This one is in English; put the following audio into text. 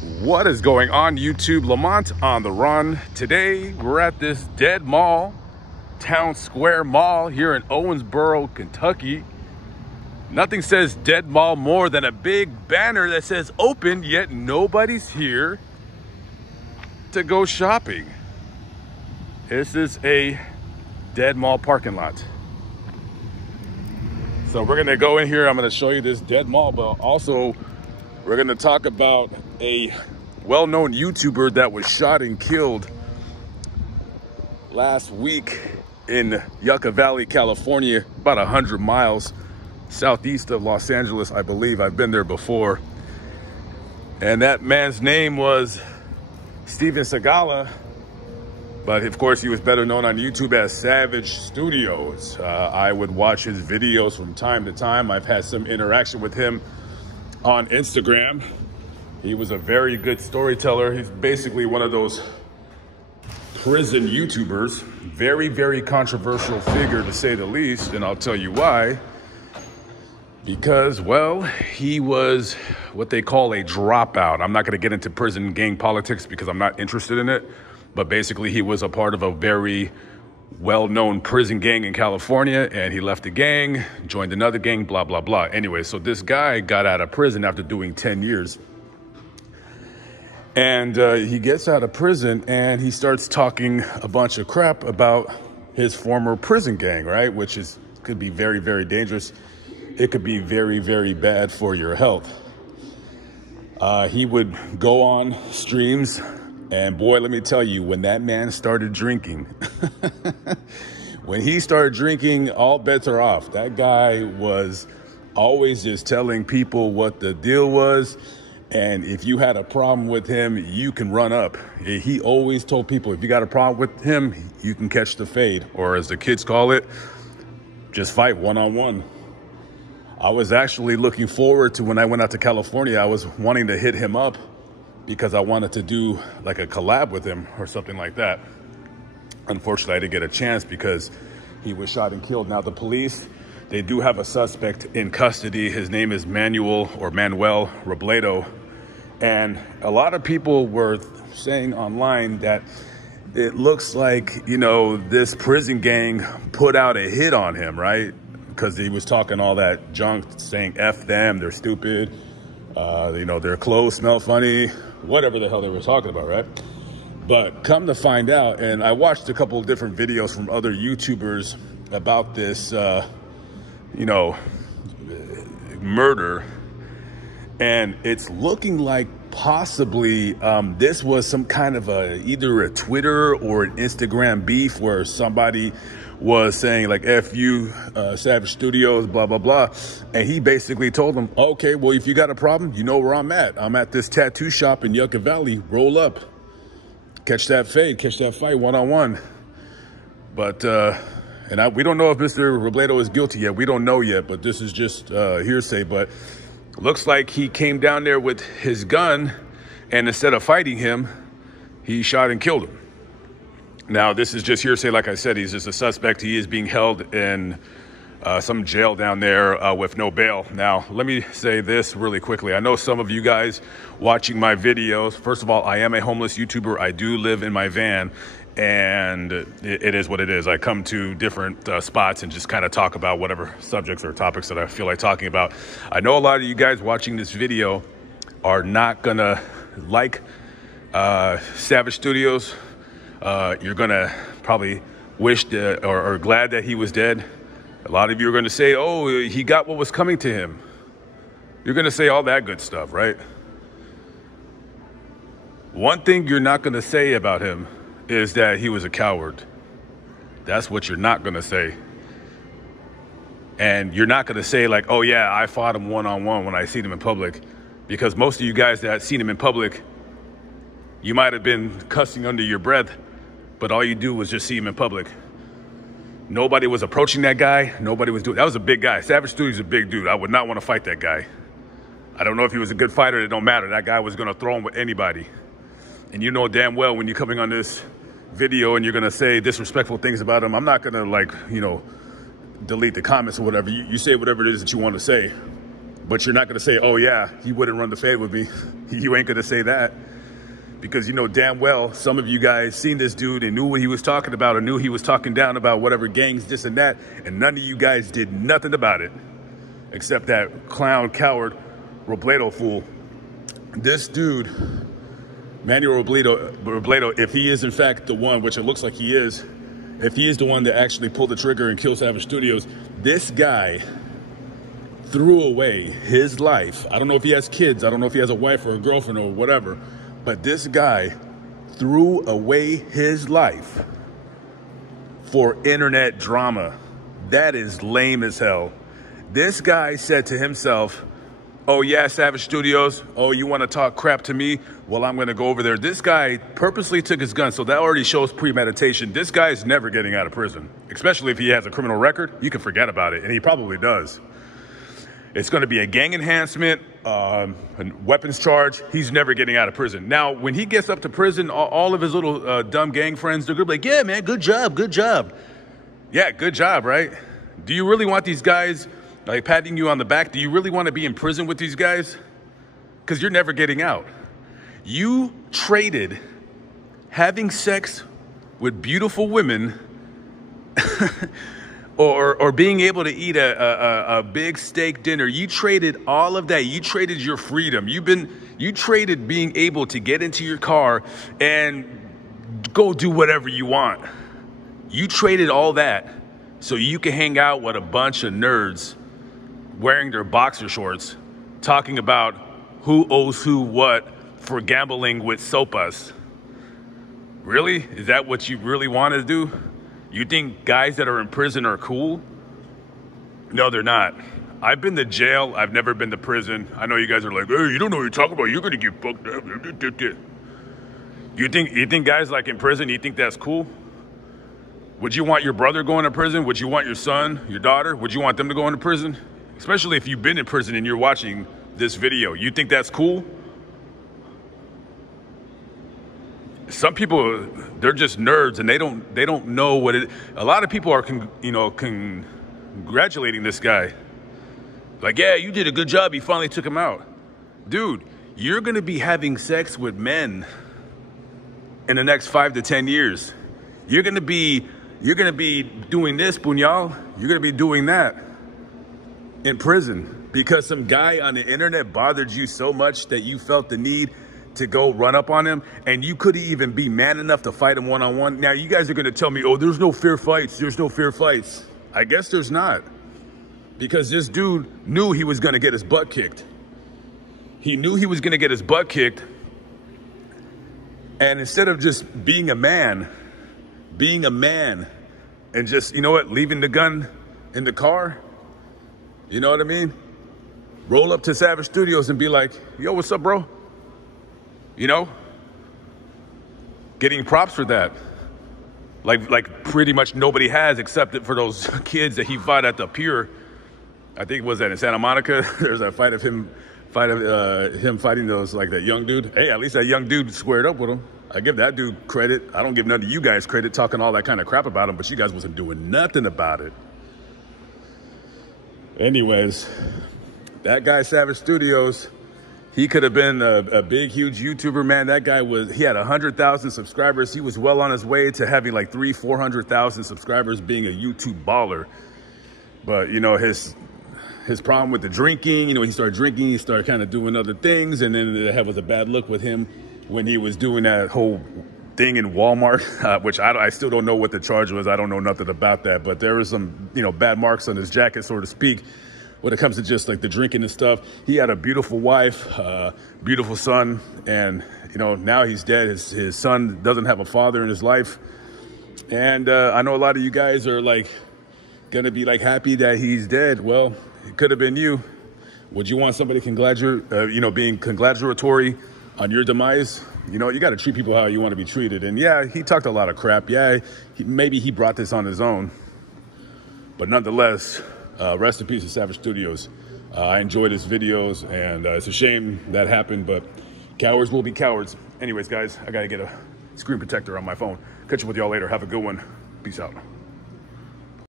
What is going on, YouTube? Lamont on the run. Today we're at this dead mall, Town Square Mall here in Owensboro, Kentucky. Nothing says dead mall more than a big banner that says open, yet nobody's here to go shopping. This is a dead mall parking lot. So we're gonna go in here. I'm gonna show you this dead mall, but also we're gonna talk about a well-known YouTuber that was shot and killed last week in Yucca Valley, California, about 100 miles southeast of Los Angeles, I believe. I've been there before. And that man's name was Steven Seagal, but of course he was better known on YouTube as Savage Studios. I would watch his videos from time to time. I've had some interaction with him on Instagram. He was a very good storyteller. He's basically one of those prison YouTubers. Very, very controversial figure, to say the least, and I'll tell you why. Because, well, he was what they call a dropout. I'm not going to get into prison gang politics because I'm not interested in it. But basically, he was a part of a very well-known prison gang in California, and he left the gang, joined another gang, blah, blah, blah. Anyway, so this guy got out of prison after doing 10 years. And he gets out of prison and he starts talking a bunch of crap about his former prison gang, right? Which could be very, very dangerous. It could be very, very bad for your health. He would go on streams, and boy, let me tell you, when that man started drinking, when he started drinking, all bets are off. That guy was always just telling people what the deal was. And if you had a problem with him, you can run up. He always told people, if you got a problem with him, you can catch the fade, or as the kids call it, just fight one-on-one. I was actually looking forward to when I went out to California. I was wanting to hit him up because I wanted to do like a collab with him or something like that. Unfortunately, I didn't get a chance because he was shot and killed. Now, the police, they do have a suspect in custody. His name is Manuel Robledo. And a lot of people were saying online that it looks like, you know, this prison gang put out a hit on him, right? Because he was talking all that junk, saying F them, they're stupid, you know, their clothes smell funny, whatever the hell they were talking about, right? But come to find out, and I watched a couple of different videos from other YouTubers about this, you know, murder. And it's looking like possibly this was some kind of either a Twitter or an Instagram beef where somebody was saying like, F you, Savage Studios, blah, blah, blah. And he basically told them, okay, well, if you got a problem, you know where I'm at. I'm at this tattoo shop in Yucca Valley. Roll up. Catch that fade, catch that fight one-on-one. But, we don't know if Mr. Robledo is guilty yet. We don't know yet, but this is just hearsay. But looks like he came down there with his gun, and instead of fighting him, he shot and killed him. Now, this is just hearsay. Like I said, he's just a suspect. He is being held in some jail down there with no bail. Now, let me say this really quickly. I know some of you guys watching my videos, first of all, I am a homeless YouTuber. I do live in my van, and it is what it is. I come to different spots and just kind of talk about whatever subjects or topics that I feel like talking about. I know a lot of you guys watching this video are not gonna like Savage Studios. You're gonna probably wish or glad that he was dead. A lot of you are gonna say, oh, he got what was coming to him. You're gonna say all that good stuff, right? One thing you're not gonna say about him is that he was a coward. That's what you're not gonna say. And you're not gonna say like, oh yeah, I fought him one-on-one when I seen him in public. Because most of you guys that seen him in public, you might have been cussing under your breath, but all you do was just see him in public. Nobody was approaching that guy. Nobody was doing, that was a big guy. Savage Studios is a big dude. I would not want to fight that guy. I don't know if he was a good fighter, it don't matter. That guy was gonna throw him with anybody. And you know damn well when you're coming on this video and you're gonna say disrespectful things about him, I'm not gonna, like, you know, delete the comments or whatever. You say whatever it is that you want to say. But you're not going to say, oh yeah, he wouldn't run the fade with me. You ain't going to say that. Because you know damn well some of you guys seen this dude and knew what he was talking about, or knew he was talking down about whatever gangs, this and that, and none of you guys did nothing about it. Except that clown, coward, Robledo fool. This dude, Manuel Robledo, if he is in fact the one, which it looks like he is, if he is the one that actually pulled the trigger and killed Savage Studios, this guy threw away his life. I don't know if he has kids. I don't know if he has a wife or a girlfriend or whatever. But this guy threw away his life for internet drama. That is lame as hell. This guy said to himself, oh yeah, Savage Studios, oh, you want to talk crap to me? Well, I'm going to go over there. This guy purposely took his gun, so that already shows premeditation. This guy is never getting out of prison, especially if he has a criminal record. You can forget about it, and he probably does. It's going to be a gang enhancement, a weapons charge. He's never getting out of prison. Now, when he gets up to prison, all of his little dumb gang friends, they're going to be like, yeah, man, good job, good job. Yeah, good job, right? Do you really want these guys like patting you on the back? Do you really want to be in prison with these guys? Because you're never getting out. You traded having sex with beautiful women or being able to eat a big steak dinner. You traded all of that. You traded your freedom. You traded being able to get into your car and go do whatever you want. You traded all that so you can hang out with a bunch of nerds wearing their boxer shorts, talking about who owes who what for gambling with sopas. Really? Is that what you really want to do? You think guys that are in prison are cool? No, they're not. I've been to jail. I've never been to prison. I know you guys are like, hey, you don't know what you're talking about. You're going to get fucked up. You think guys like in prison, you think that's cool? Would you want your brother going to prison? Would you want your son, your daughter? Would you want them to go into prison? Especially if you've been in prison and you're watching this video. You think that's cool? Some people, they're just nerds and they don't know what it. A lot of people are congratulating this guy. Like, yeah, you did a good job. You finally took him out. Dude, you're going to be having sex with men in the next 5 to 10 years. You're going to be doing this, puñal. You're going to be doing that in prison because some guy on the internet bothered you so much that you felt the need to go run up on him, and you couldn't even be man enough to fight him one-on-one. Now, you guys are going to tell me, oh, there's no fair fights. There's no fair fights. I guess there's not. Because this dude knew he was going to get his butt kicked. He knew he was going to get his butt kicked. And instead of just being a man and just, you know what, leaving the gun in the car, you know what I mean? Roll up to Savage Studios and be like, yo, what's up, bro? You know, getting props for that. Like pretty much nobody has, except for those kids that he fought at the pier. I think it was that in Santa Monica. There's a fight of him fighting those, like that young dude. Hey, at least that young dude squared up with him. I give that dude credit. I don't give none of you guys credit talking all that kind of crap about him, but you guys wasn't doing nothing about it. Anyways, that guy, Savage Studios, he could have been a big, huge YouTuber, man. That guy he had 100,000 subscribers. He was well on his way to having like 300,000-400,000 subscribers, being a YouTube baller. But, you know, his problem with the drinking, you know, he started drinking, he started kind of doing other things. And then it was a bad look with him when he was doing that whole thing in Walmart, which I still don't know what the charge was. I don't know nothing about that. But there was some, you know, bad marks on his jacket, so to speak, when it comes to just like the drinking and stuff. He had a beautiful wife, beautiful son, and, you know, now he's dead. His son doesn't have a father in his life. And I know a lot of you guys are like gonna be like happy that he's dead. Well, it could have been you. Would you want somebody being congratulatory on your demise? You know, you got to treat people how you want to be treated. And yeah, he talked a lot of crap. Yeah, maybe he brought this on his own. But nonetheless, rest in peace to Savage Studios. I enjoyed his videos, and it's a shame that happened, but cowards will be cowards. Anyways, guys, I got to get a screen protector on my phone. Catch up with y'all later. Have a good one. Peace out.